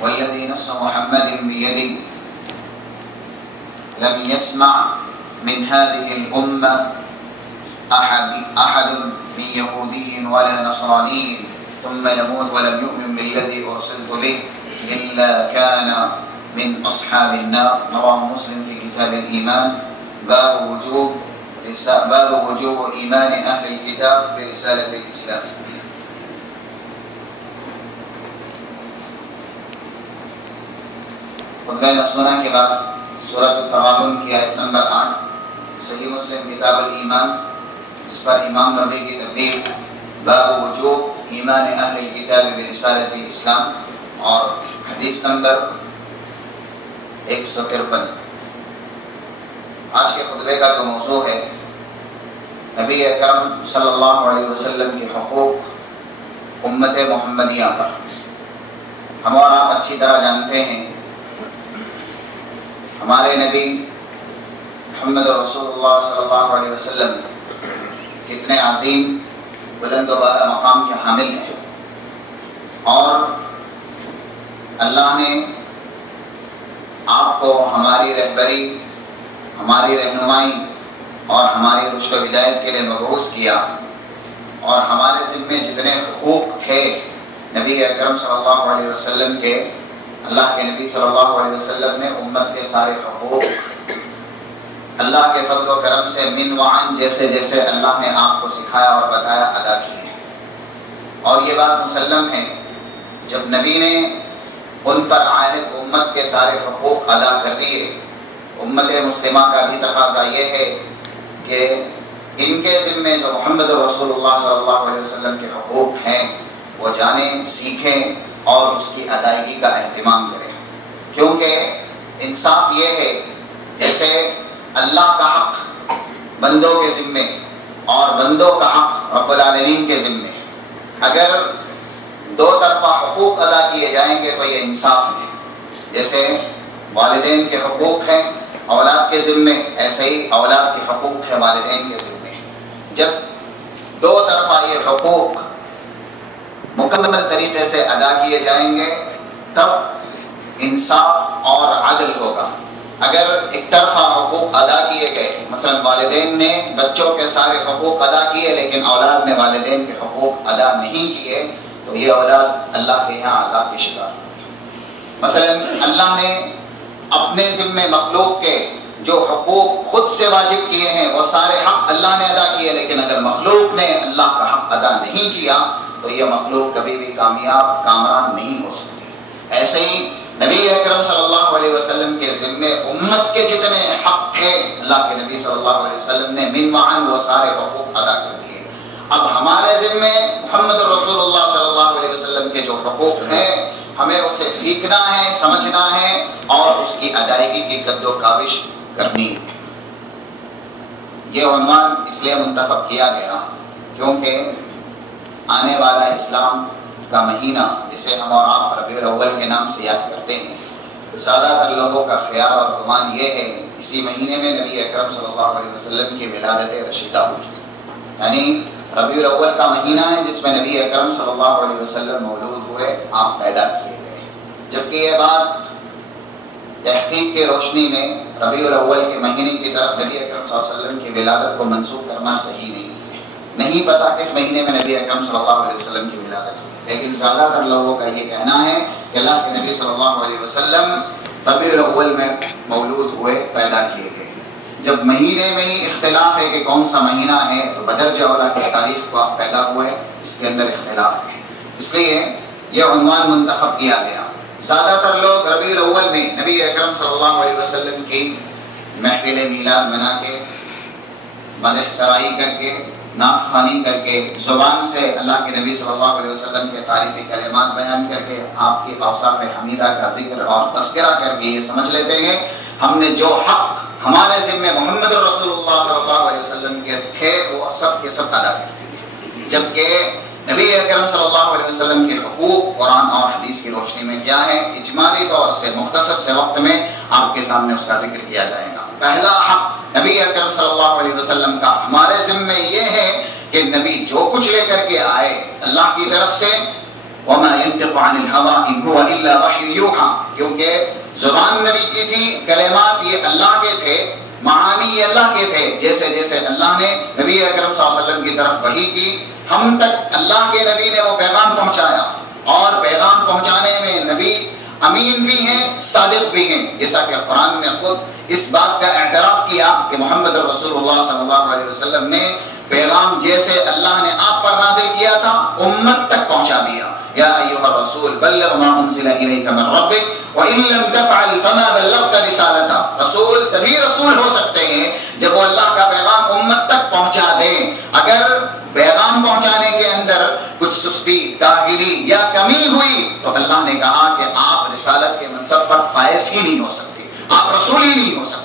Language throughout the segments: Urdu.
والذي نفس محمد بيده لم يسمع من هذه الأمة أحد من يهودي ولا نصراني ثم يموت ولم يؤمن بالذي أرسلت به إلا كان من أصحاب النار. رواه مسلم في كتاب الإيمان باب وجوب إيمان أهل الكتاب برسالة الإسلام. خطبہ مسنونہ کے بعد سورۃ التغابن کی آیت نمبر 8 صحیح مسلم کتاب الایمان، اس پر امام نووی کی ترتیب باب وجوب ایمان اہل الکتاب برسالۃ الاسلام، اور حدیث نمبر 153۔ آج کے خطبے کا جو موضوع ہے نبی اکرم صلی اللہ علیہ وسلم کے حقوق امت محمدیہ پر۔ ہم اور آپ اچھی طرح جانتے ہیں ہمارے نبی محمد رسول اللہ صلی اللہ علیہ وسلم کتنے عظیم بلند و بالا مقام کے حامل ہیں، اور اللہ نے آپ کو ہماری رہبری، ہماری رہنمائی اور ہماری رشد و ہدایت کے لیے مبعوث کیا، اور ہمارے ذمے جتنے حقوق تھے نبی اکرم صلی اللہ علیہ وسلم کے، اللہ کے نبی صلی اللہ علیہ وسلم نے امت کے سارے حقوق اللہ کے فضل و کرم سے من وعن جیسے جیسے اللہ نے آپ کو سکھایا اور بتایا ادا کیے ہیں۔ اور یہ بات مسلم ہے، جب نبی نے ان پر عائد امت کے سارے حقوق ادا کر دیے، امت مسلمہ کا بھی تقاضا یہ ہے کہ ان کے ذمے جو محمد رسول اللہ صلی اللہ علیہ وسلم کے حقوق ہیں وہ جانیں، سیکھیں اور اس کی ادائیگی کا اہتمام کریں، کیونکہ انصاف یہ ہے جیسے اللہ کا حق بندوں کے ذمے اور بندوں کا حق رب العالمین کے ذمے، اگر دو طرفہ حقوق ادا کیے جائیں گے تو یہ انصاف ہے۔ جیسے والدین کے حقوق ہیں اولاد کے ذمے، ایسے ہی اولاد کے حقوق ہیں والدین کے ذمے۔ جب دو طرفہ یہ حقوق مکمل طریقے سے ادا کیے جائیں گے تب انصاف اور عدل ہوگا۔ اگر ایک طرفہ حقوق ادا کیے گئے، مثلا والدین نے بچوں کے سارے حقوق ادا کیے لیکن اولاد نے والدین کے حقوق ادا نہیں کیے تو یہ اولاد اللہ کے یہاں عذاب کی شکار ہوگی۔ مثلا اللہ نے اپنے ذمے مخلوق کے جو حقوق خود سے واجب کیے ہیں وہ سارے حق اللہ نے ادا کیے، لیکن اگر مخلوق نے اللہ کا حق ادا نہیں کیا تو یہ مخلوق کبھی بھی کامیاب کامران نہیں ہو سکتی۔ ایسے ہی نبی اکرم صلی اللہ علیہ وسلم کے ذمے امت کے جتنے حق تھے اللہ کے نبی صلی اللہ علیہ وسلم نے من وعن وہ سارے حقوق ادا کر دیے۔ اب ہمارے ذمے محمد رسول اللہ صلی اللہ علیہ وسلم کے جو حقوق ہیں ہمیں اسے سیکھنا ہے، سمجھنا ہے اور اس کی ادائیگی کی قد و کاوش کرنی ہے۔ یہ عنوان اس لیے منتخب کیا گیا کیونکہ آنے والا اسلام کا مہینہ جسے ہم اور آپ ربیع الاول کے نام سے یاد کرتے ہیں، زیادہ تر لوگوں کا خیال اور گمان یہ ہے اسی مہینے میں نبی اکرم صلی اللہ علیہ وسلم کی ولادت رشیدہ ہوئی، یعنی ربیع الاول کا مہینہ ہے جس میں نبی اکرم صلی اللہ علیہ وسلم مولود ہوئے، آپ پیدا کیے گئے۔ جبکہ یہ بات تحقیق کی روشنی میں ربیع الاول کے مہینے کی طرف نبی اکرم صلی اللہ علیہ وسلم کی ولادت کو منسوخ کرنا صحیح نہیں ہے۔ نہیں پتا کس مہینے میں نبی اکرم صلی اللہ علیہ وسلم کی ولادت ہوئی، لیکن زیادہ تر لوگوں کا یہ کہنا ہے کہ اللہ کے نبی صلی اللہ علیہ وسلم ربیع الاول میں مولود ہوئے، پیدا کیے گئے۔ جب مہینے میں ہی اختلاف ہے کہ کون سا مہینہ ہے تو بدرجہ اولا کی تاریخ کو آپ پیدا ہوئے، اس کے اندر اختلاف ہے، اس لیے یہ عنوان منتخب کیا گیا۔ زیادہ تر لوگ ربیع الاول میں نبی اکرم صلی اللہ علیہ وسلم کی محفل میلاد منا کے، مدح سرائی کر کے، نعت خوانی کر کے، زبان سے اللہ کے نبی صلی اللہ علیہ وسلم کے تعریفی کلمات بیان کر کے، آپ کی اوصاف حمیدہ کا ذکر اور تذکرہ کر کے یہ سمجھ لیتے ہیں ہم نے جو حق ہمارے ذمے محمد رسول اللہ صلی اللہ علیہ وسلم کے تھے وہ سب کے سب ادا کر دیں گے، جبکہ نبی اکرم صلی اللہ علیہ وسلم کے حقوق قرآن اور حدیث کی روشنی میں کیا ہے، اجمالی طور سے مختصر سے وقت میں آپ کے سامنے اس کا ذکر کیا جائے گا۔ پہلا حق نبی اکرم صلی اللہ علیہ وسلم کا ہمارے ذمے یہ ہے کہ نبی جو کچھ لے کر کے آئے اللہ کی طرف سے، وَمَا يَنْطِقُ عَنِ الْهَوَىٰ إِنْ هُوَ إِلَّا وَحْيٌ یوحا، کیونکہ زبان نبی کی تھی، کلمات یہ اللہ کے تھے، معانی یہ اللہ کے تھے. جیسے جیسے اللہ نے نبی اکرم صلی اللہ علیہ وسلم کی طرف وحی کی، ہم تک اللہ کے نبی نے وہ پیغام پہنچایا. اور پیغام پہنچانے میں نبی امین بھی ہیں، صادق بھی ہیں، جیسا کہ قرآن نے خود اس بات کا اعتراف کیا کہ محمد رسول اللہ صلی اللہ علیہ وسلم نے پیغام جیسے اللہ نے آپ پر نازل کیا تھا امت تک پہنچا دیا. یا ایھا الرسول بلغ ما انزل الیک من ربک وان لم تفعل فما بلغت رسالتہ. رسول تبھی رسول ہو سکتے ہیں جب وہ اللہ کا پیغام امت تک پہنچا دیں. اگر پیغام پہنچانے کے اندر کچھ سستی، کاہلی یا کمی ہوئی تو اللہ نے کہا کہ آپ رسالت کے منصب پر فائز ہی نہیں ہو سکتے، آپ رسول ہی نہیں ہو سکتے.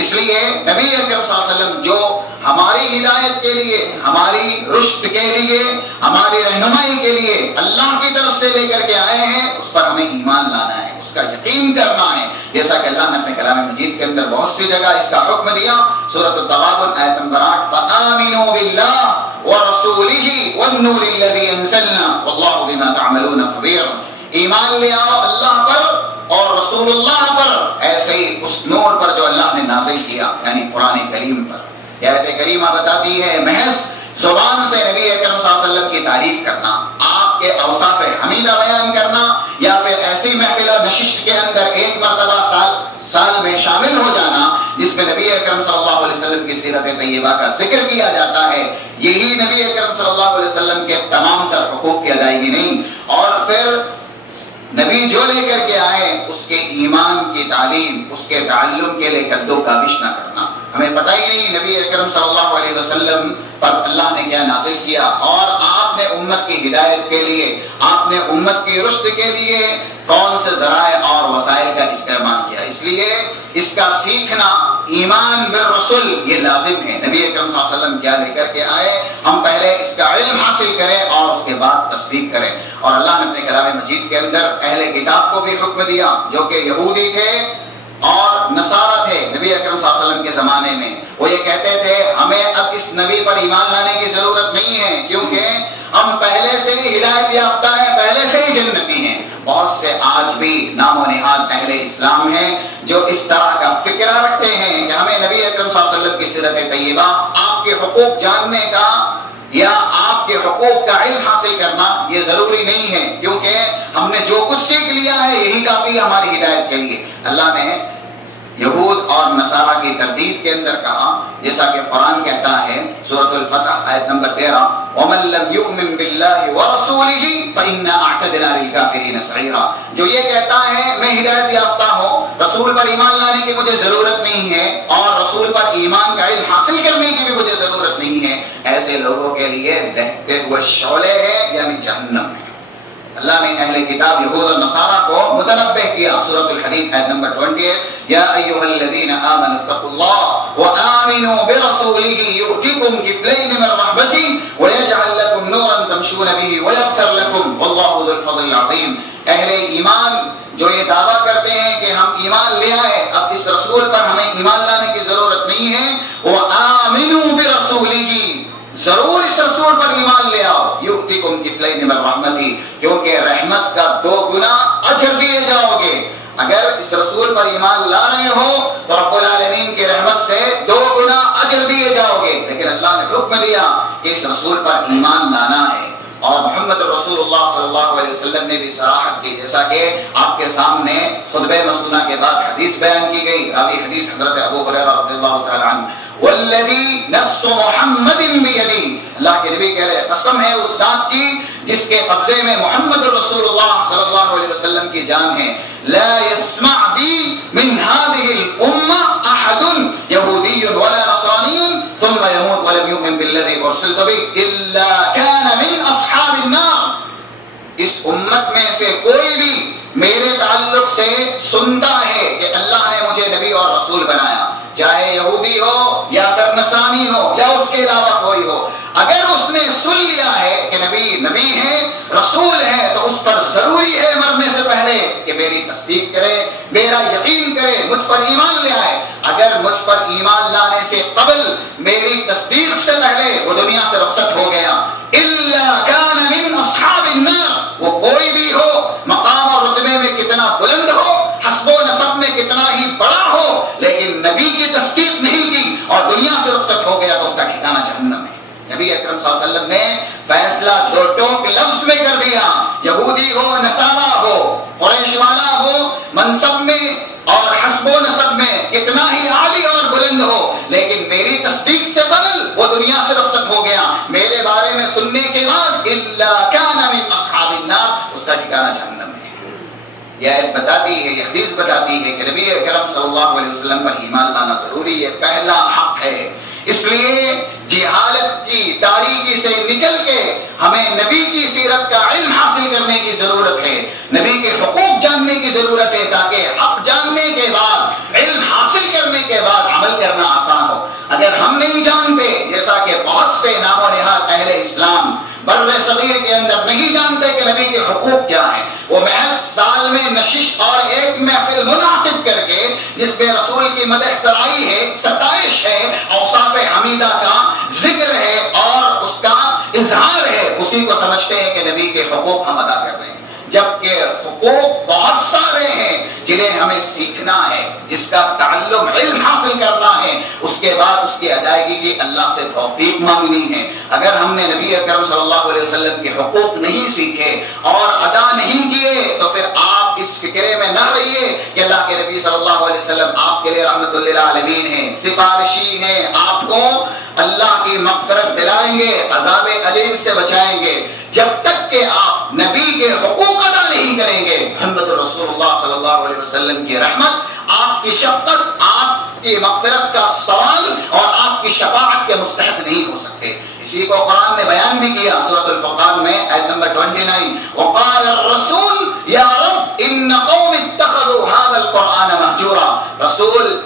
اس لیے نبی اکرم صلی اللہ علیہ وسلم جو ہماری ہدایت کے لیے، ہماری رشد کے لیے، ہماری رہنمائی کے لیے اللہ کی طرف سے لے کر کے آئے ہیں، اس پر ہمیں ایمان لانا ہے، اس کا یقین کرنا ہے. جیسا کہ اللہ نے اپنے کلام مجید کے اندر بہت سی جگہ اس کا حکم دیا. سورۃ التغابن آیت نمبر 8 فآمنوا باللہ ورسولہ والنور الذی انزلنا واللہ بما تعملون خبیر. ایمان لے آؤ اللہ پر اور رسول اللہ پر، ایسے ہی اس نور پر جو اللہ نے نازل کیا، یعنی قرآن کریم پر. یہ آیت کریمہ بتاتی ہے محض زبان سے نبی اکرم صلی اللہ علیہ وسلم کی تعریف کرنا، آپ کے اوصاف حمیدہ بیان کرنا، یا پھر ایسی محفل و نشست کے اندر ایک مرتبہ سال میں شامل ہو جانا جس میں نبی اکرم صلی اللہ علیہ وسلم کی سیرت طیبہ کا ذکر کیا جاتا ہے، یہی نبی اکرم صلی اللہ علیہ وسلم کے تمام تر حقوق کی ادائیگی نہیں. اور پھر نبی جو لے کر کے آئے اس کے ایمان کی تعلیم، اس کے تعلم کے لیے کدو کاوش نہ کرنا. ہمیں پتہ ہی نہیں نبی اکرم صلی اللہ علیہ وسلم پر اللہ نے کیا نازل کیا، اور آپ نے امت کی ہدایت کے لیے، آپ نے امت کی رشد کے لیے کون سے ذرائع اور وسائل کا استعمال کیا. اس لیے اس کا سیکھنا، ایمان بالرسول یہ لازم ہے. نبی اکرم صلی اللہ علیہ وسلم کیا لے کر کے آئے، ہم پہلے اس کا علم حاصل کریں اور اس کے بعد تصدیق کریں. اور اللہ نے اپنے کلام مجید کے اندر اہل کتاب کو بھی حکم دیا جو کہ یہودی تھے اور نصارہ تھے نبی اکرم صلی اللہ علیہ وسلم کے زمانے میں. وہ یہ کہتے تھے ہمیں اب اس نبی پر ایمان لانے کی ضرورت نہیں ہے کیونکہ ہم پہلے سے ہی ہدایت یافتہ ہیں، پہلے سے ہی جنتی ہیں. بہت سے آج بھی نام و نہاد اہل اسلام ہیں جو اس طرح کا فکرہ رکھتے ہیں کہ ہمیں نبی اکرم صلی اللہ علیہ وسلم کی سیرت طیبہ، آپ کے حقوق جاننے کا یا آپ کے حقوق کا علم حاصل کرنا یہ ضروری نہیں ہے، کیونکہ ہم نے جو کچھ سیکھ لیا ہے یہی کافی ہے ہماری ہدایت کے لیے. اللہ نے یہود اور نصارہ کی تردید کے اندر کہا، جیسا کہ قرآن کہتا ہے سورۃ الفتح آیت نمبر 13 وَمَن لَّمْ يُؤْمِن بِاللَّهِ وَرَسُولِهِ فَإِنَّا أَعْتَدْنَا لِلْكَافِرِينَ سَعِيرًا. جو یہ کہتا ہے میں ہدایت یافتہ ہوں، رسول پر ایمان لانے کی مجھے ضرورت نہیں ہے اور رسول پر ایمان کا علم حاصل کرنے کی بھی مجھے ضرورت نہیں ہے، ایسے لوگوں کے لیے دہتے ہوئے شعلے ہیں، یعنی جہنم ہے. اللہ نے اہل کتاب یہود اور نصارہ کو متنبہ کیا. سورۃ الحدید آیت نمبر 28 یا ایھا الذین آمنوا اتقوا اللہ وآمنوا برسولہ یؤتکم کفلین من رحمتہ ویجعل لکم نورا تمشون بہ ویغفر لکم واللہ ذو الفضل العظیم. اہل ایمان جو یہ دعویٰ کرتے ہیں کہ ہم ایمان لے آئے، اب اس رسول پر ہمیں ایمان لانے کی ضرورت نہیں ہے، وآمنوا برسولہ، ضرور اس رسول پر ایمان لے آؤ، یؤتکم کفلین من رحمتہ، کیونکہ رحمت کا 2 گنا اجر دیے جاؤ گے. اگر اس رسول پر ایمان لا رہے ہو تو رب العالمین کی رحمت سے 2 گنا اجر دیے جاؤ گے. لیکن اللہ نے حکم دیا کہ اس رسول پر ایمان لانا ہے. اور محمد رسول اللہ صلی اللہ علیہ وسلم نے بھی صراحت کی، جیسا کہ آپ کے سامنے خطبہ مسنونہ کے بعد حدیث بیان کی گئی. راوی حدیث حضرت ابو ہریرہ رضی اللہ تعالی عنہ، والذی نفس محمد بیدی، اللہ کے نبی کہہ رہے قسم ہے اس ذات کی جس کے قبضے میں محمد رسول اللہ صلی اللہ علیہ وسلم کی جان ہے، لا يسمع بی من هذه الامہ احد یہودی ولا نصرانی ثم يموت ولم يؤمن بالذی ارسلت به الا كان من اصحاب النار. اس امت میں سے کوئی بھی میرے تعلق سے سنتا ہے کہ اللہ نے مجھے نبی اور رسول بنایا، چاہے یہودی ہو یا پھر نصرانی ہو یا اس کے علاوہ کوئی ہو، اگر اس نے سن لیا ہے کہ نبی ہے، رسول ہے، تو اس پر ضروری ہے مرنے سے پہلے کہ میری تصدیق کرے، میرا یقین کرے، مجھ پر ایمان لے آئے. اگر مجھ پر ایمان لانے سے قبل میری تصدیق سے پہلے وہ دنیا سے رخصت ہو گیا، الا كان من اصحاب النار، وہ کوئی بھی ہو، مقام اور رتبے میں کتنا کتنا بلند ہو، حسب و نسب میں کتنا ہی بڑا ہو، لیکن نبی کی تصدیق نہیں کی اور دنیا سے رخصت ہو گیا تو اس کا ٹھکانہ جہنم ہے۔ نبی اکرم صلی اللہ علیہ وسلم نے فیصلہ دو ٹوک لفظ میں کر دیا، یہودی ہو، نصارہ ہو، قریش والا ہو، منصب میں اور حسب و نسب میں کتنا ہی عالی اور بلند ہو، لیکن میری تصدیق سے قبل وہ دنیا سے رخصت ہو گیا، میرے بارے میں سننے کے بعد الا کان من اصحاب النار، اس کا ٹھکانہ جہنم ہے۔ یہ آیت بتاتی ہے، یہ حدیث بتاتی ہے کہ نبی اکرم صلی اللہ علیہ وسلم پر ایمان لانا ضروری ہے، پہلا حق ہے۔ اس لیے جہالت کی تاریکی سے نکل کے ہمیں نبی کی سیرت کا علم حاصل کرنے کی ضرورت ہے، نبی کے حقوق جاننے کی ضرورت ہے، تاکہ حق جاننے کے بعد، علم حاصل کرنے کے بعد عمل کرنا آسان ہو۔ اگر ہم نہیں جانتے، جیسا کہ بہت سے نام و نہاد اہل اسلام بر صغیر کے اندر نہیں جانتے کہ نبی کے حقوق کیا ہیں، وہ محض سال میں نشست اور ایک محفل منعقد کر کے جس میں رسول کی مدح سرائی ہے، ستائش ہے، اوصاف حمیدہ کا ذکر ہے اور اس کا اظہار ہے، اسی کو سمجھتے ہیں کہ نبی کے حقوق ہم ادا کر رہے ہیں، جبکہ حقوق بہت سارے ہیں جنہیں ہمیں سیکھنا ہے، جس کا تعلم علم حاصل کرنا ہے، اس کے بعد اس کی ادائیگی کی اللہ سے توفیق مانگنی ہے۔ اگر ہم نے نبی اکرم صلی اللہ علیہ وسلم کے حقوق نہیں سیکھے اور ادا نہیں کیے تو پھر آپ اس فکرے میں نہ رہیے کہ اللہ کے نبی صلی اللہ علیہ وسلم آپ کے لیے رحمت للعالمین ہیں، سفارشی ہیں، آپ کو اللہ کی مغفرت دلائیں گے، عذاب علیم سے بچائیں گے۔ جب تک کہ آپ نبی کے حقوق ادا نہیں کریں گے، محمد رسول اللہ صلی اللہ علیہ وسلم کی رحمت، آپ کی شفقت، آپ کی مغفرت کا سوال اور آپ کی شفاعت کے مستحق نہیں ہو سکتے۔ اسی کو قرآن نے بیان بھی کیا سورۃ الفرقان میں آیت نمبر 29، وقال الرسول یا رب ان قوم اتخذوا هذا القرآن مہجورا۔ رسول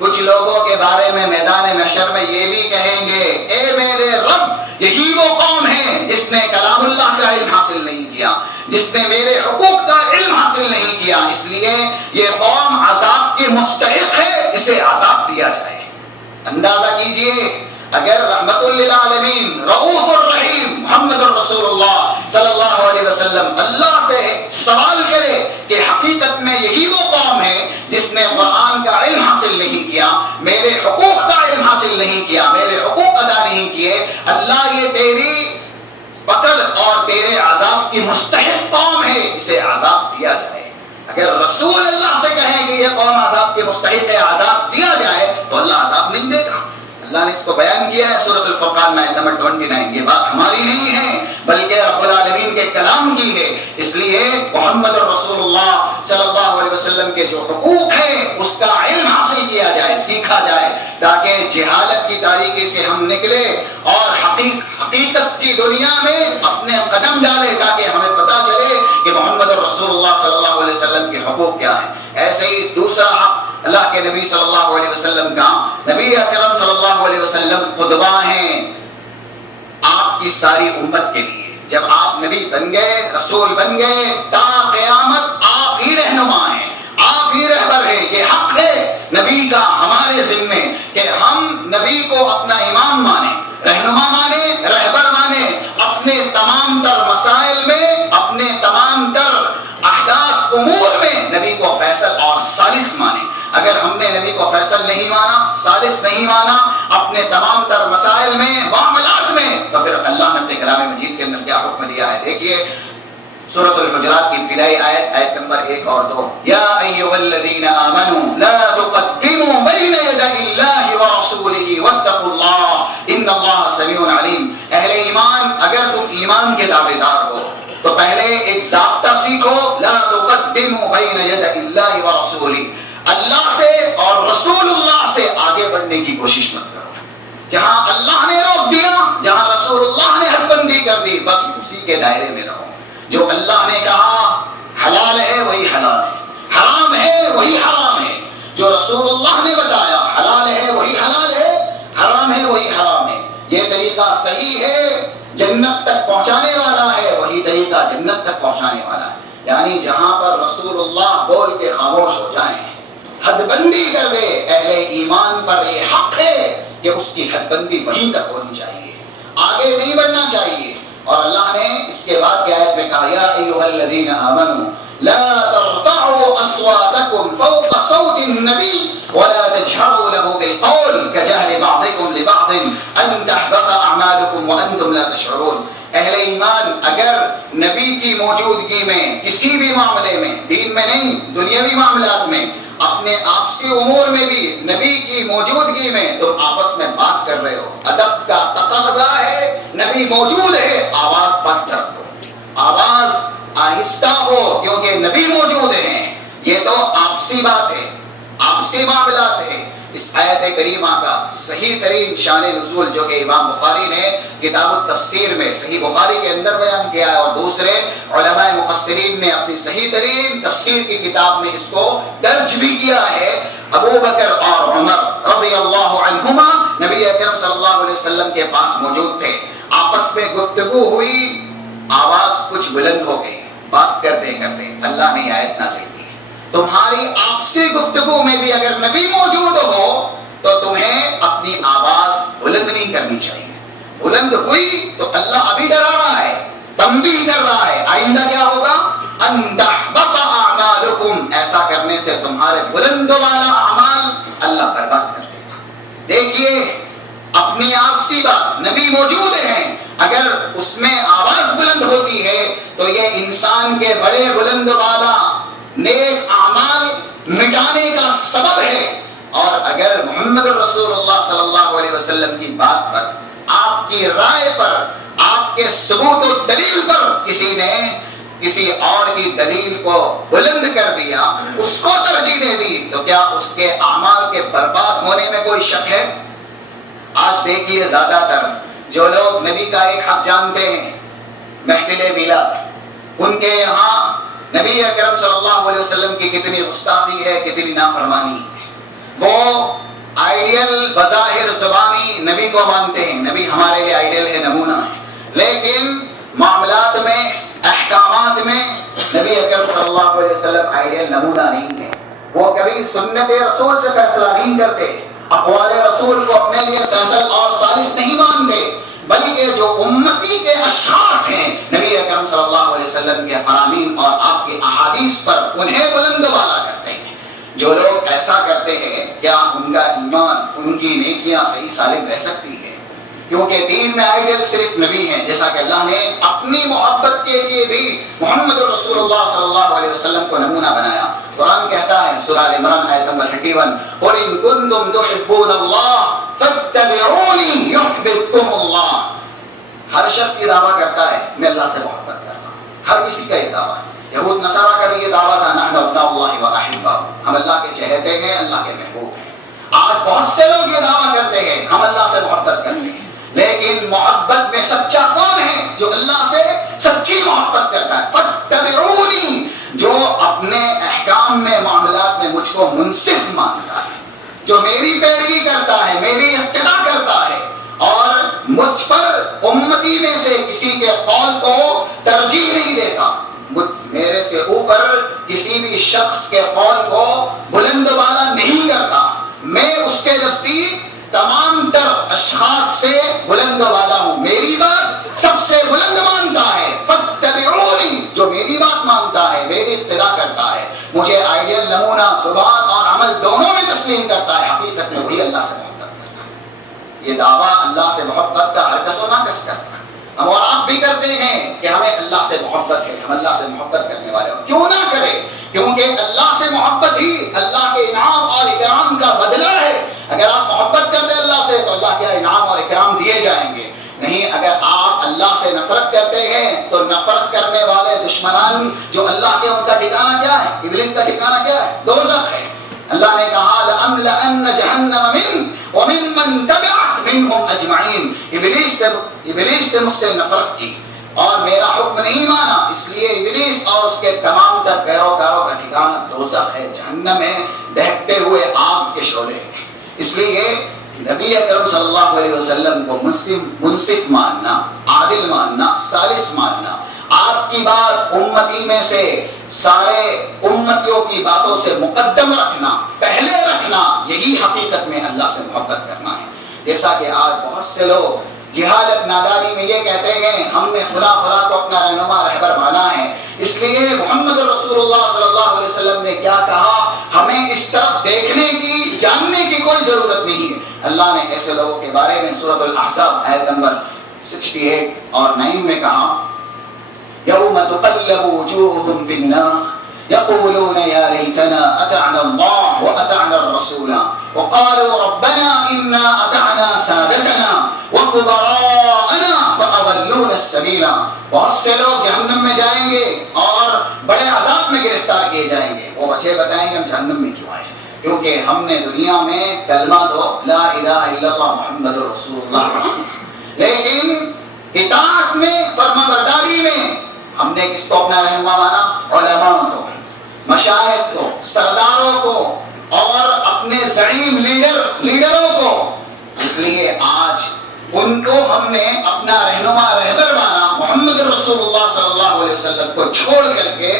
کچھ لوگوں کے بارے میں میدان محشر میں یہ بھی کہیں گے، اے میرے رب، یہی وہ قوم ہے جس نے کلام اللہ کا علم حاصل نہیں کیا، جس نے میرے حقوق کا علم حاصل نہیں کیا، اس لیے یہ قوم عذاب کی مستحق ہے، اسے عذاب دیا جائے۔ اندازہ کیجئے، اگر رحمت للعالمین رؤوف الرحیم محمد رسول اللہ صلی اللہ علیہ وسلم اللہ سے سوال کرے کہ حقیقت میں یہی وہ قوم ہے جس نے قرآن کا علم حاصل نہیں کیا، میرے حقوق کا علم حاصل نہیں کیا، میرے حقوق ادا نہیں کیے، اللہ یہ تیری پکڑ اور تیرے عذاب کی مستحق قوم ہے، اسے عذاب دیا جائے۔ اگر رسول اللہ سے کہیں کہ یہ قوم عذاب کے مستحق ہے، عذاب دیا جائے، تو اللہ عذاب نہیں دے گا۔ اللہ نے اس کو بیان کیا ہے سورۃ الفرقان میں آیت نمبر 29۔ یہ بات ہماری نہیں ہے بلکہ رب العالمین کے کلام کی ہے، اس لیے محمد رسول اللہ صلی اللہ علیہ وسلم کے جو حقوق ہیں اس کا علم حاصل کیا جائے، سیکھا جائے، تاکہ جہالت کی تاریکی سے ہم نکلے اور حقیقت کی دنیا میں اپنے قدم ڈالے، تاکہ ہمیں پتہ چلے کہ محمد رسول اللہ صلی اللہ علیہ وسلم کے حقوق کیا ہیں۔ ایسے ہی دوسرا حق اللہ کے نبی صلی اللہ علیہ وسلم کا، نبی اکرم صلی اللہ علیہ وسلم قدوہ ہیں آپ کی ساری امت کے لیے۔ جب آپ نبی بن گئے، رسول بن گئے، تا قیامت آپ ہی رہنما ہیں، آپ ہی رہبر ہیں۔ یہ حق ہے نبی کا ہمارے ذمے کہ ہم نبی کو اپنا امام مانیں، رہنما مانیں، رہبر مانیں، اپنے تمام تر مسائل میں، اپنے تمام تر احداث امور میں نبی کو فیصل اور ثالث مانیں۔ اگر ہم نے نبی کو فیصل نہیں مانا، ثالث نہیں مانا اپنے تمام تر مسائل میں، معاملات میں، تو پھر اللہ نے اپنے کلام مجید کے اندر کیا حکم دیا ہے؟ دیکھیے سورۃ الحجرات کی ابتدائی آیت نمبر 1 اور 2، یا ایھا الذین آمنوا لا تقدموا بین یدی اللہ ورسولہ واتقوا اللہ ان اللہ سمیع علیم۔ اہل ایمان، اگر تم ایمان کے دعویدار ہو تو پہلے ایک ضابطہ سیکھو، لا تقدموا بین یدی اللہ ورسولہ، اللہ سے اور رسول اللہ سے آگے بڑھنے کی کوشش مت کرو۔ جہاں اللہ نے روک دیا، جہاں رسول اللہ نے حد بندی کر دی، بس اسی کے دائرے میں رہو۔ جو اللہ نے کہا حلال ہے وہی حلال ہے، حرام ہے وہی حرام ہے۔ جو رسول اللہ نے بتایا حلال ہے وہی حلال ہے، حرام ہے وہی حرام ہے۔ یہ طریقہ صحیح ہے، جنت تک پہنچانے والا ہے، وہی طریقہ جنت تک پہنچانے والا ہے۔ یعنی جہاں پر رسول اللہ بول کے خاموش ہو جائیں، حد بندی کر دے، اہل ایمان پر یہ حق ہے کہ اس کی حد بندی وہیں تک ہونی چاہیے، آگے نہیں بڑھنا چاہیے۔ اور اللہ نے اس کے بعد کی آیت میں کہا، یا ایھا الذین آمنوا لا صوتكم فوق صوت النبي ولا تجهروا له بالقول كجهر بعضكم لبعض ان تحبط اعمالكم وانتم لا تشعرون. اہل ایمان اگر نبی کی موجودگی میں کسی بھی معاملے میں، دین میں نہیں دنیاوی معاملات میں، اپنے آپسی امور میں بھی نبی کی موجودگی میں تم آپس میں بات کر رہے ہو، ادب کا تقاضا ہے، نبی موجود ہے، آواز پست رکھو، آواز آہستہ ہو کیونکہ نبی موجود ہیں. یہ تو آپسی بات ہے، آپسی معاملات ہے. اس آیت کریمہ کا صحیح ترین شان نزول جو کہ امام بخاری نے کتاب التفسیر میں صحیح بخاری کے اندر بیان کیا ہے، اور دوسرے علماء مفسرین نے اپنی صحیح ترین تفسیر کی کتاب میں اس کو درج بھی کیا ہے. ابو بکر اور عمر رضی اللہ عنہما نبی اکرم صلی اللہ علیہ وسلم کے پاس موجود تھے، آپس میں گفتگو ہوئی، آواز کچھ بلند ہو گئی. بات کرتے کرتے اللہ نے آیت نازل کی، تمہاری آپسی گفتگو میں بھی اگر نبی موجود ہو تو تمہیں اپنی آواز بلند نہیں کرنی چاہیے. بلند ہوئی تو اللہ ابھی ڈرا رہا ہے، تنبیہ کر رہا ہے، آئندہ کیا ہوگا؟ ان تحبط اعمالکم، ایسا کرنے سے تمہارے بلند والا اعمال اللہ برباد کر دے گا. دیکھیے اپنی آپسی بات، نبی موجود ہیں، اگر اس میں آواز بلند ہوتی ہے تو یہ انسان کے بڑے بلند والا نیک اعمال مٹانے کا سبب ہے. اور اگر محمد رسول اللہ صلی اللہ علیہ وسلم کی بات پر، آپ کی رائے پر، آپ کے ثبوت و دلیل پر کسی نے کسی اور کی دلیل کو بلند کر دیا، اس کو ترجیح دے دی، تو کیا اس کے اعمال کے برباد ہونے میں کوئی شک ہے؟ آج دیکھیے زیادہ تر جو لوگ نبی کا ایک حق جانتے ہیں، محفل میلاد، ان کے یہاں نبی اکرم صلی اللہ علیہ وسلم کی کتنی گستاخی ہے، کتنی نافرمانی ہے. وہ آئیڈیل بظاہر زبانی نبی کو مانتے ہیں، نبی ہمارے لیے آئیڈیل ہے، نمونہ ہے، لیکن معاملات میں، احکامات میں نبی اکرم صلی اللہ علیہ وسلم آئیڈیل نمونہ نہیں ہے. وہ کبھی سنت رسول سے فیصلہ نہیں کرتے، اقوال رسول کو اپنے لیے فیصل اور ثالث نہیں مانتے، بلکہ جو امتی کے اشخاص ہیں نبی اکرم صلی اللہ علیہ وسلم کے فرامین اور آپ کی احادیث پر انہیں بلند والا کرتے ہیں. جو لوگ ایسا کرتے ہیں کیا ان کا ایمان، ان کی نیکیاں صحیح سالم رہ سکتی ہے؟ کیونکہ دین میں آئیڈیل صرف نبی ہیں، جیسا کہ اللہ نے اپنی محبت کے لیے بھی محمد رسول اللہ صلی اللہ علیہ وسلم کو نمونہ بنایا. قرآن کہتا ہے سورہ عمران آیت نمبر 31، قُلْ إِن كُنتُمْ تُحِبُّونَ اللَّهَ فَاتَّبِعُونِي يُحْبِبْكُمُ اللَّهُ. ہر شخص یہ دعویٰ کرتا ہے میں اللہ سے محبت کرتا ہوں، ہر کسی کا یہ دعویٰ ہے. یہود نصارہ کا بھی یہ دعویٰ تھا نحن ابناء اللہ وأحباؤہ، ہم اللہ کے چہتے ہیں، اللہ کے محبوب ہیں. آج بہت سے لوگ یہ دعویٰ کرتے ہیں ہم اللہ سے محبت کرتے ہیں، لیکن محبت میں سچا کون ہے؟ جو اللہ سے سچی محبت کرتا ہے. فَاتَّبِعُونِی، جو اپنے احکام میں، معاملات میں مجھ کو منصف مانتا ہے، جو میری پیروی کرتا ہے، میری اقتداء کرتا ہے، اور مجھ پر امتی میں سے کسی کے قول کو ترجیح نہیں دیتا، میرے سے اوپر کسی بھی شخص کے قول کو بلند والا نہیں کرتا، میں اس کے نزدیک تمام تر اشخاص سے بلند والا ہوں، میری بات سب سے بلند مانتا ہے. فَاتَّبِعُونِی، جو میری بات مانتا ہے، میری اقتداء کرتا ہے، مجھے آئیڈیل نمونہ زبان اور عمل دونوں میں تسلیم کرتا ہے، حقیقت میں وہی اللہ سے محبت کرتا ہے. یہ دعویٰ اللہ سے محبت کا ہر کس و ناقص کرتا ہے. ہم اور آپ بھی کرتے ہیں کہ ہمیں اللہ سے محبت ہے، ہم اللہ سے محبت کرنے والے ہوں. کیوں نہ کرے؟ کیونکہ اللہ سے محبت ہی اللہ کے انعام اور اکرام کا بدلہ ہے. اگر آپ محبت کرتے ہیں اللہ سے تو اللہ کے انعام اور اکرام دیے جائیں گے. نہیں، اگر آپ اللہ سے نفرت کرتے ہیں تو نفرت کرنے والے دشمنان جو اللہ کے، ان کا ٹھکانہ کیا ہے؟ ابلیس کا ٹھکانہ کیا ہے؟ دوزخ ہے. اللہ نے کہا لَأَمْلَأَنَّ جَهَنَّمَ مِنْكَ وَمِمَّنْ تَبِعَكَ مِنْهُمْ أَجْمَعِينَ. ابلیس نے مجھ سے نفرت کی اور میرا حکم نہیں مانا، اس لیے ابلیس اور اس کے تمام تر پیروکاروں کا ٹھکانہ دوزخ ہے، جہنم ہے، دہتے ہوئے آگ کے شعلے ہیں. اس لیے نبی اکرم صلی اللہ علیہ وسلم کو منصف ماننا، عادل ماننا، ثالث ماننا، آپ کی بات امتی میں سے سارے امتیوں کی باتوں سے مقدم رکھنا، پہلے رکھنا، یہی حقیقت میں اللہ سے محبت کرنا ہے. جیسا کہ آج بہت سے لوگ جہالت نادانی میں یہ کہتے ہیں ہم نے خدا کو اپنا رہنما رہبر مانا ہے، اس لیے محمد رسول اللہ صلی اللہ علیہ وسلم نے کیا کہا، ضرورت نہیں ہے۔ اللہ نے ایسے لوگوں کے بارے میں سورۃ الاحزاب آیت نمبر 68 اور 9 میں کہا یوم تقلب وجوہہم فی النار یقولون یا لیتنا اطعنا اللہ واطعنا الرسول وقالوا ربنا انا اطعنا سادتنا وكبراءنا فاضلونا السبیل۔ بہت سے لوگ جہنم میں جائیں گے اور بڑے عذاب میں گرفتار کیے جائیں گے۔ وہ وجہ بتائیں گے ہم جہنم میں کیوں آئے، کیونکہ ہم نے دنیا میں کلمہ تو لا الہ الا اللہ محمد رسول اللہ، لیکن اطاعت میں فرما برداری میں ہم نے کس کو اپنا رہنما مانا؟ علماء کو، مشائخ کو، سرداروں کو اور اپنے زعیم لیڈروں کو۔ اس لیے آج ان کو ہم نے اپنا رہنما رہبر مانا، محمد رسول اللہ صلی اللہ علیہ وسلم کو چھوڑ کر کے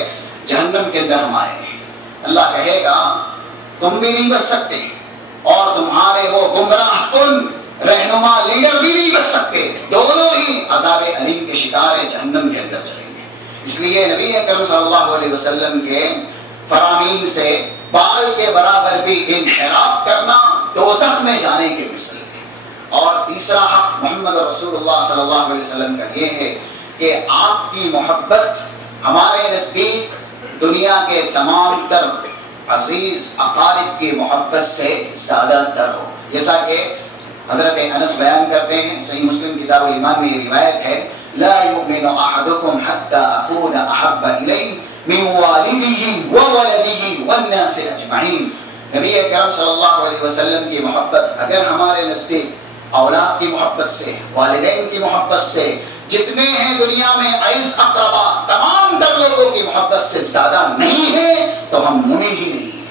جہنم کے اندر ہم آئے ہیں۔ اللہ کہے گا تم بھی نہیں بچ سکتے اور تمہارے وہ گمراہ کن رہنما لیڈر بھی نہیں بچ سکتے، دونوں ہی عذاب علیم کے شکار ہیں، جہنم کے اندر چلیں گے۔ اس لیے نبی اکرم صلی اللہ علیہ وسلم کے فرامین سے بال کے برابر بھی انحراف کرنا دوزخ میں جانے کے مثل ہے۔ اور تیسرا حق محمد رسول اللہ صلی اللہ علیہ وسلم کا یہ ہے کہ آپ کی محبت ہمارے نزدیک دنیا کے تمام تر عزیز اقارب کی محبت سے زیادہ تر ہو، جیسا کہ حضرت انس بیان کرتے ہیں، صحیح مسلم کتاب الایمان میں یہ روایت ہے، لا یؤمن احدکم حتی اکون احب الیہ من والدہ وولدہ والناس اجمعین۔ نبی اکرم صلی اللہ علیہ وسلم کی محبت اگر ہمارے نزدیک اولاد کی محبت سے، والدین کی محبت سے، جتنے ہیں دنیا میں عز اقربا تمام در لوگوں کی محبت سے زیادہ نہیں ہے تو ہم مومن ہی نہیں ہیں،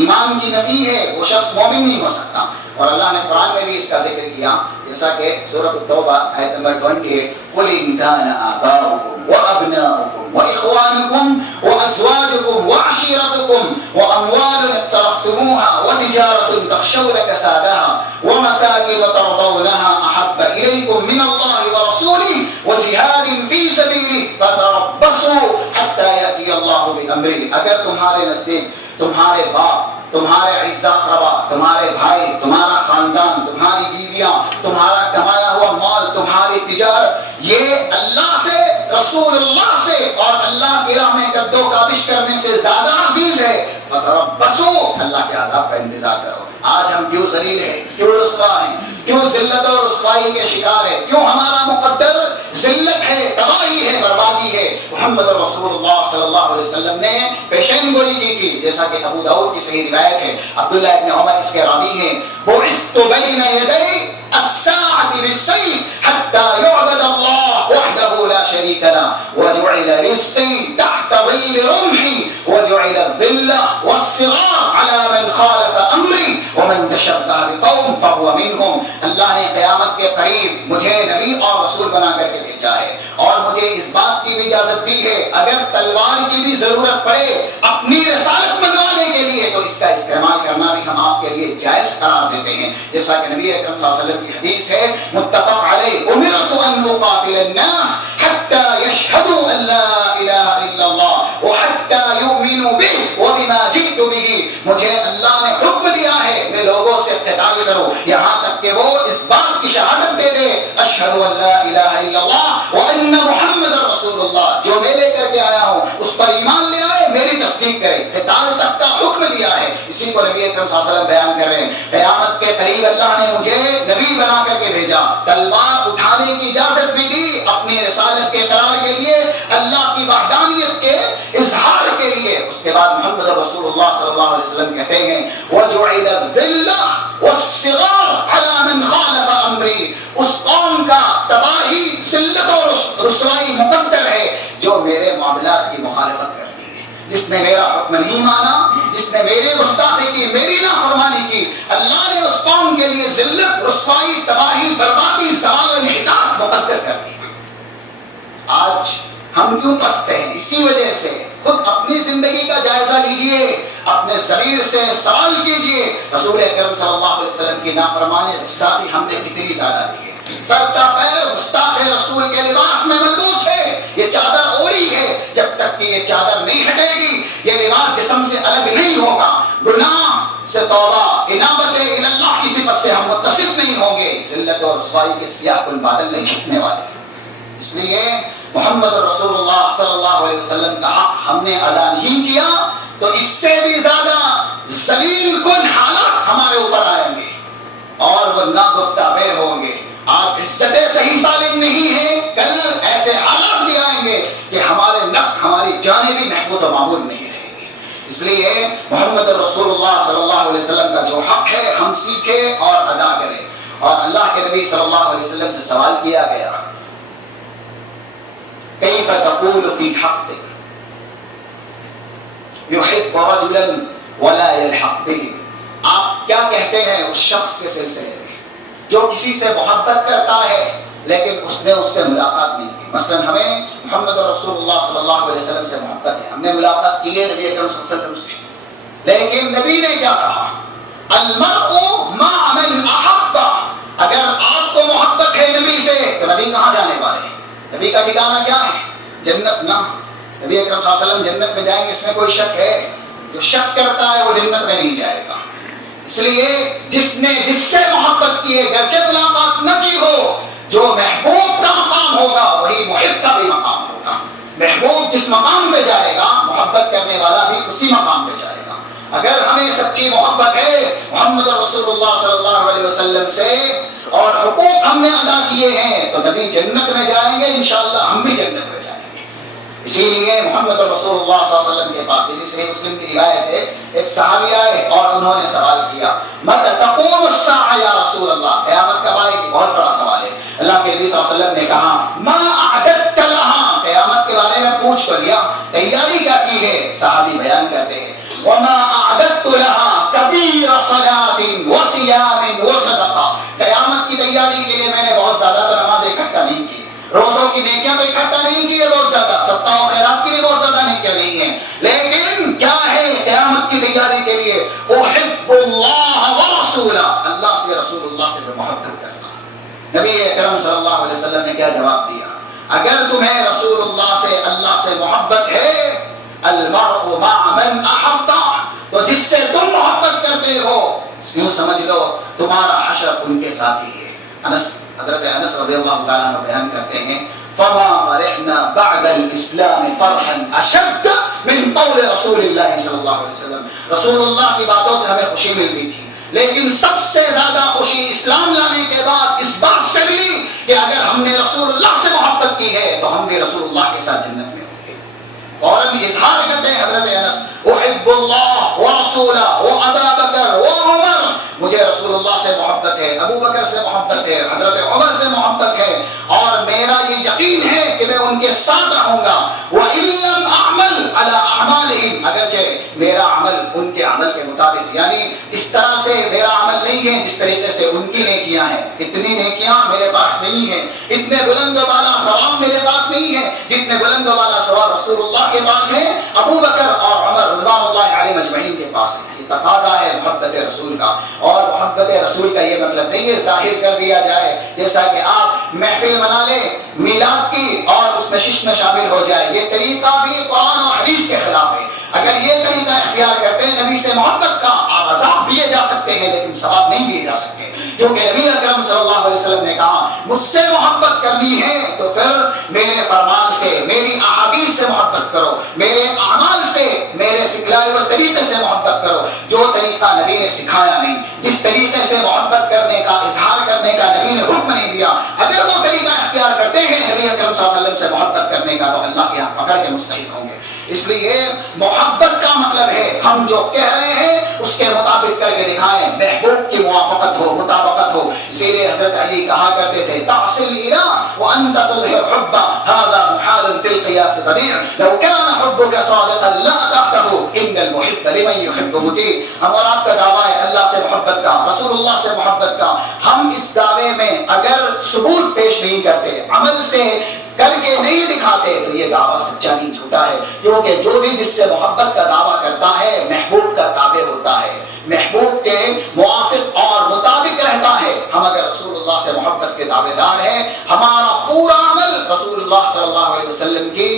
ایمان کی نفی ہے، وہ شخص مومن نہیں ہو سکتا۔ اور اللہ نے قرآن میں بھی اس کا ذکر کیا، جیسا کہ سورۃ التوبہ آیت نمبر 28، قُلْ إِنْ كَانَ آبَاؤُكُمْ وَأَبْنَاؤُكُمْ وَإِخْوَانُكُمْ وَأَزْوَاجُكُمْ وَعَشِيرَتُكُمْ وَأَمْوَالٌ اقْتَرَفْتُمُوهَا وَتِجَارَةٌ تَخْشَوْنَ كَسَادَهَا وَمَسَاكِنُ تَرْضَوْنَهَا أَحَبَّ إِلَيْكُم مِّنَ اللَّهِ وَرَسُولِهِ وَجِهَادٍ فِي سَبِيلِهِ فَتَرَبَّصُوا حَتَّىٰ يَأْتِيَ اللَّهُ بِأَمْرِهِ۔ اگر تمہارے نزدیک تمہارے باپ، تمہارے اعزا اقربا، تمہارے بھائی، تمہارا خاندان، تمہاری بیویاں، تمہارا کمایا ہوا مال، تمہاری تجارت یہ اللہ سے، رسول اللہ سے اور اللہ کی راہ میں قد و کاوش کرنے سے زیادہ عزیز ہے، فتربصوا، اللہ کے عذاب کا انتظار کرو۔ آج ہم کیوں ذلیل ہیں، کیوں رسوا ہیں، کیوں ذلت اور رسوائی کے شکار ہیں، کیوں ہمارا مقدر ذلت ہے، تباہی ہے، بربادی ہے؟ محمد رسول اللہ صلی اللہ علیہ وسلم نے پیشین گوئی کی تھی، جیسا کہ ابو داؤد کی صحیح روایت ہے، عبداللہ ابن عمر اس کے راوی ہیں، بعثت بین یدی الساعة بالسیف حتی یعبد اللہ وحدہ لا شریک لہ وجعل رزقی تحت ظل رمحی وجعل الذل والصغار على من خالف امری ومن تشبہ بقوم فهو منهم۔ اللہ نے قیامت کے قریب مجھے نبی اور رسول بنا کر کے بھیجا ہے اور مجھے اس بات کی بھی اجازت دی ہے اگر تلوار کی بھی ضرورت پڑے اپنی رسالت منوانے کے لیے تو اس کا استعمال کرنا بھی ہم آپ کے لیے جائز قرار دیتے ہیں، جیسا کہ نبی اکرم صلی اللہ علیہ وسلم کی حدیث ہے متفق علیہ، امرت ان اقاتل الناس حتى يشهدوا ان لا اله الا الله وحتى يؤمنوا به وبما جئت به۔ مجھے اللہ نے حکم دیا ہے میں لوگوں سے قتال کروں یہاں تک کہ وہ اس بات کی شہادت دے دے اشہد ان لا الہ الا اللہ وان محمد رسول اللہ، جو میں لے کر کے آیا ہوں اس پر ایمان لے آئے، میری تصدیق کرے، قتال تک کا حکم دیا ہے۔ اسی کو نبی اکرم صلی اللہ علیہ وسلم بیان کر رہے ہیں، قیامت کے قریب اللہ نے مجھے نبی بنا کر کے بھیجا، تلوار اٹھانے کی اجازت بھی دی اپنی رسالت کے اقرار کے لیے، اللہ کی وحدانیت کے اظہار کے لیے۔ اس کے بعد محمد رسول اللہ صلی اللہ علیہ وسلم کہتے ہیں وَجُعِلَ الذِّلَّ وَالصِّغَارُ عَلَى مَنْ خَالَفَ أَمْرِي، اس قوم کا تباہی، ذلت اور رسوائی مقدر ہے جو میرے معاملات کی مخالفت کرتی ہے، جس نے میرا حکم نہیں مانا، جس نے میرے گستاخی کی، میری نافرمانی کی، اللہ نے اس قوم کے لیے ذلت، رسوائی، تباہی، بربادی، زوال، انحطاط مقدر کر دی۔ آج ہم کیوں پستے ہیں؟ اسی وجہ سے خود اپنی زندگی کا جائزہ لیجئے، اپنے ضمیر سے سوال کیجئے، رسول اکرم صلی اللہ علیہ وسلم کی نافرمانی، گستاخی ہم نے کتنی زیادہ کی ہے؟ سر کا پیر گستاخ رسول کے لباس میں ملبوس ہے، یہ چادر اوڑی ہے، جب تک کہ یہ چادر نہیں ہٹے گی، یہ لباس جسم سے الگ نہیں ہوگا۔ گناہ سے توبہ، انابت اللہ ذلت اور رسوائی کے سیاہ کن بادل نہیں چھپنے والے. اس لیے محمد رسول اللہ صلی اللہ علیہ وسلم کا حق ہم نے ادا نہیں کیا تو اس سے بھی زیادہ ذلیل کن حالات ہمارے اوپر آئیں گے اور وہ ناگفتہ بے ہوں گے. آپ عزت صحیح سالم نہیں ہے، کل ایسے حالات بھی آئیں گے کہ ہمارے نفس ہماری جانیں بھی محفوظ و معمول نہیں رہیں گی. اس لیے محمد رسول اللہ صلی اللہ علیہ وسلم کا جو حق ہے ہم سیکھیں اور ادا کریں. اور اللہ کے نبی صلی اللہ علیہ وسلم سے سوال کیا گیا کیف تقول فی حق یحب رجلا ولا یلحق به، آپ کیا کہتے ہیں اس شخص کے سلسلے میں جو کسی سے محبت کرتا ہے لیکن اس نے اس سے ملاقات نہیں کی. مثلا ہمیں محمد رسول اللہ صلی اللہ علیہ وسلم سے محبت ہے، ہم نے ملاقات کی ہے نبی اکرم صلی اللہ علیہ وسلم سے، لیکن نبی نے کیا کہا؟ المرء مع من احب. اگر آپ کو محبت ہے نبی سے تو نبی کہاں جانے والے ہیں؟ نبی کا ٹھکانہ کیا ہے؟ جنت. نہ، نبی اکرم صلی اللہ علیہ وسلم جنت میں جائیں گے اس میں کوئی شک ہے؟ جو شک کرتا ہے وہ جنت میں نہیں جائے گا. اس لیے جس نے جس سے محبت کی ہے گرچہ ملاقات نہ کی ہو، جو محبوب کا مقام ہوگا وہی محب کا بھی مقام ہوگا. محبوب جس مقام پہ جائے گا محبت کرنے والا بھی اسی مقام پہ جائے گا. اگر ہمیں سچی محبت ہے محمد رسول اللہ صلی اللہ علیہ وسلم سے اور حقوق ہم نے ادا کیے ہیں تو نبی جنت میں جائیں گے، انشاءاللہ ہم بھی جنت میں جائیں گے. اسی لیے محمد رسول اللہ صلی اللہ علیہ وسلم کے پاس صحیح مسلم کی روایت ہے، ایک صحابی آئے اور انہوں نے سوال کیا متى تقوم الساعة یا رسول اللہ، قیامت کب آئے گی؟ بہت بڑا سوال ہے. اللہ کے نبی صلی اللہ علیہ وسلم نے کہا ما اعددت لها، قیامت کے بارے میں پوچھ کر لیا تیاری کیا کی ہے؟ صحابی بیان کرتے ہیں وما اعددت لها كبير صلاة وصيام وصدقة، قیامت کی تیاری کے لیے میں نے بہت زیادہ نماز اکٹھا نہیں کی، روزوں کی نیکیاں تو اکٹھا نہیں کی ہے بہت زیادہ، صدقہ و خیرات کی بھی بہت زیادہ نیکیاں نہیں ہیں، لیکن کیا ہے قیامت کی تیاری کے لیے؟ احب اللہ ورسولہ، اللہ سے رسول اللہ سے محبت کرنا. نبی اکرم صلی اللہ علیہ وسلم نے کیا جواب دیا؟ اگر تمہیں رسول اللہ سے اللہ سے محبت ہے المرء مع من احب، تو جس سے تم محبت کرتے ہو یوں سمجھ لو تمہارا حشر ان کے ساتھ ہی ہے. حضرت انس رضی اللہ تعالیٰ عنہ بیان کرتے ہیں فما فرحنا بعد الاسلام فرحا اشد من قول رسول اللہ صلی اللہ علیہ وسلم. رسول اللہ کی باتوں سے ہمیں خوشی ملتی تھی لیکن سب سے زیادہ خوشی اسلام لانے کے بعد اس بات سے ملی کہ اگر ہم نے رسول اللہ سے محبت کی ہے تو ہم بھی رسول اللہ کے ساتھ جنت میں ہوں گے. فوراً اظہار کرتے ہیں حضرت انس احب اللہ ورسولہ وابا بکر وعمر، مجھے رسول اللہ سے محبت ہے، ابو بکر سے محبت ہے، حضرت عمر سے محبت ہے اور میرا یہ یقین ہے کہ میں ان کے ساتھ رہوں گا. وَإِن لَّمْ أَعْمَلْ عَلَىٰ أَعْمَالِهِمْ، اگرچہ میرا عمل ان کے عمل کے مطابق، یعنی اس طرح سے میرا عمل نہیں ہے جس طریقے سے ان کی نیکیاں ہیں، اتنی نیکیاں میرے پاس نہیں ہیں، اتنے بلند و بالا ثواب میرے پاس نہیں ہے جتنے بلند و بالا ثواب رسول اللہ کے پاس ہے، ابو بکر اور عمر رضوان اللہ علیہ مجمعین کے پاس ہے. یہ تقاضا ہے محبت رسول کا. اور محبت رسول کا یہ مطلب نہیں ہے ظاہر کر دیا جائے جیسا کہ آپ محفل منا لیں میلاد کی اور اس نشش میں شامل ہو جائے. یہ طریقہ بھی قرآن اور حدیث کے خلاف ہے. اگر یہ طریقہ اختیار کرتے ہیں نبی سے محبت کا، آپ عذاب دیے جا سکتے ہیں لیکن ثواب نہیں دیے جا سکتے، کیونکہ نبی اکرم صلی اللہ علیہ وسلم نے کہا مجھ سے محبت کرنی ہے تو پھر میرے فرمان سے، میری احادیث سے محبت کرو، میرے اعمال سے، میرے سکھلائے ہوئے طریقے سے محبت کرو. جو طریقہ نبی نے سکھایا نہیں، جس طریقے سے محبت کرنے کا، اظہار کرنے کا نبی نے حکم نہیں دیا، اگر وہ طریقہ اختیار کرتے ہیں نبی اکرم صلی اللہ علیہ وسلم سے محبت کرنے کا تو اللہ کے یہاں پکڑ کے مستحق ہوں گے. اس لیے محبت کا مطلب ہے ہم جو کہہ رہے ہیں اس کے مطابق کر کے دکھائیں، محبوب کی موافقت ہو، مطابقت ہو. اسی لیے حضرت علی کہا کرتے تھے تعصی الہ وانت تظہر حب هذا محال في القياس بديع لو كان حبك صادقا لأطعته ان المحب لمن يحب مطيع. ہم اور آپ کا دعویٰ ہے اللہ سے محبت کا، رسول اللہ سے محبت کا. ہم اس دعوے میں اگر ثبوت پیش نہیں کرتے، عمل سے کر کے نہیں دکھاتے تو یہ دعویٰ سچا نہیں، جھوٹا ہے. کیونکہ جو بھی جس سے محبت کا دعویٰ کرتا ہے محبوب کا تابع ہوتا ہے، محبوب کے موافق اور مطابق رہتا ہے. ہم اگر رسول اللہ سے محبت کے دعوے دار ہیں، ہمارا پورا عمل رسول اللہ صلی اللہ علیہ وسلم کی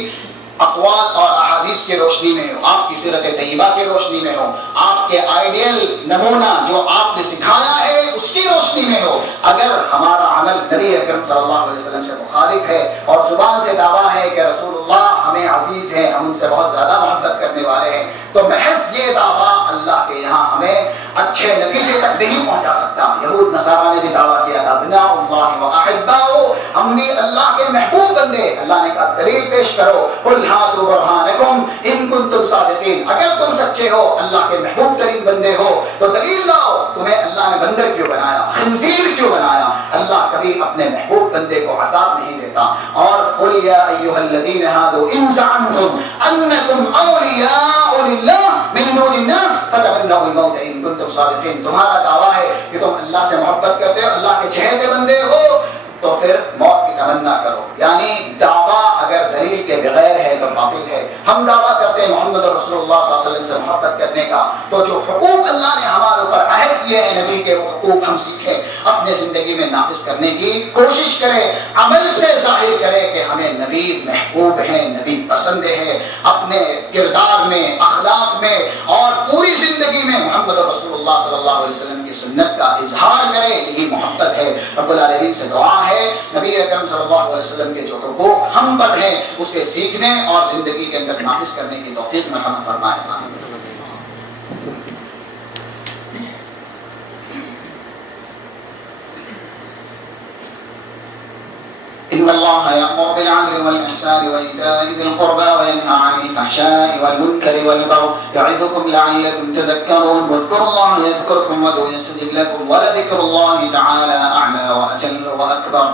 اقوال اور احادیث کی روشنی میں ہو، آپ کی سیرت طیبہ کی روشنی میں ہو، آپ کے آئیڈیل نمونہ جو آپ نے سکھایا ہے اس کی روشنی میں ہو۔ اگر ہمارا عمل نبی اکرم صلی اللہ علیہ وسلم سے مخالف ہے اور زبان سے دعویٰ ہے کہ رسول اللہ ہمیں عزیز ہیں، ہم ان سے بہت زیادہ محبت کرنے والے ہیں، تو محض یہ دعویٰ اللہ کے یہاں ہمیں اچھے نتیجے تک نہیں پہنچا سکتا۔ یہود نصارہ نے بھی دعویٰ کیا تھا ابناء اللہ و احباؤہ، ہم بھی اللہ کے محبوب بندے۔ اللہ نے کہا دلیل پیش کرو، قل ہاتوا برہانکم ان کنتم صادقین، اگر تم سچے ہو، اللہ کے محبوب ترین بندے ہو تو دلیل لاؤ، تمہیں اللہ نے بندر کیوں بنایا، خنزیر کیوں بنایا؟ اللہ کبھی اپنے محبوب بندے کو عذاب نہیں دیتا۔ اور قل یا ایھا الذین ھادوا ان زعمتم انکم اولیاء للہ من دون الناس فتمنوا الموت ان کنتم صادقین، تمہارا دعویٰ ہے کہ تم اللہ سے محبت کرتے ہو، اللہ کے چہیتے بندے ہو، تو پھر موت کی تمنا کرو۔ یعنی دعویٰ اگر دلیل کے بغیر ہے تو باطل ہے۔ ہم دعویٰ کرتے ہیں محمد رسول اللہ صلی اللہ علیہ وسلم سے محبت کرنے کا، تو جو حقوق اللہ نے ہمارے اوپر عہد کیے ہیں نبی کے، وہ حقوق ہم سیکھیں، اپنے زندگی میں نافذ کرنے کی کوشش کریں، عمل سے ظاہر کریں کہ ہمیں نبی محبوب ہیں، نبی پسند ہے، اپنے کردار میں، اخلاق میں اور پوری زندگی میں محمد رسول اللہ صلی اللہ علیہ وسلم کی سنت کا اظہار کریں، یہی محبت ہے۔ رب العالمین سے دعا ہے نبی اکرم صلی اللہ علیہ وسلم کے جو حقوق ہم پر ہیں اسے سیکھنے اور زندگی کے اندر نافذ کرنے کی توفیق مرحمت فرمائے۔ إن الله يأمر بالعدل والإحسان وإيتاء ذي القربى وينهى عن الفحشاء والمنكر والبغي يعظكم لعلكم تذكرون واذكروا الله يذكركم وادعوه يستجب لكم ولذكر الله تعالى أعلى وأجل وأكبر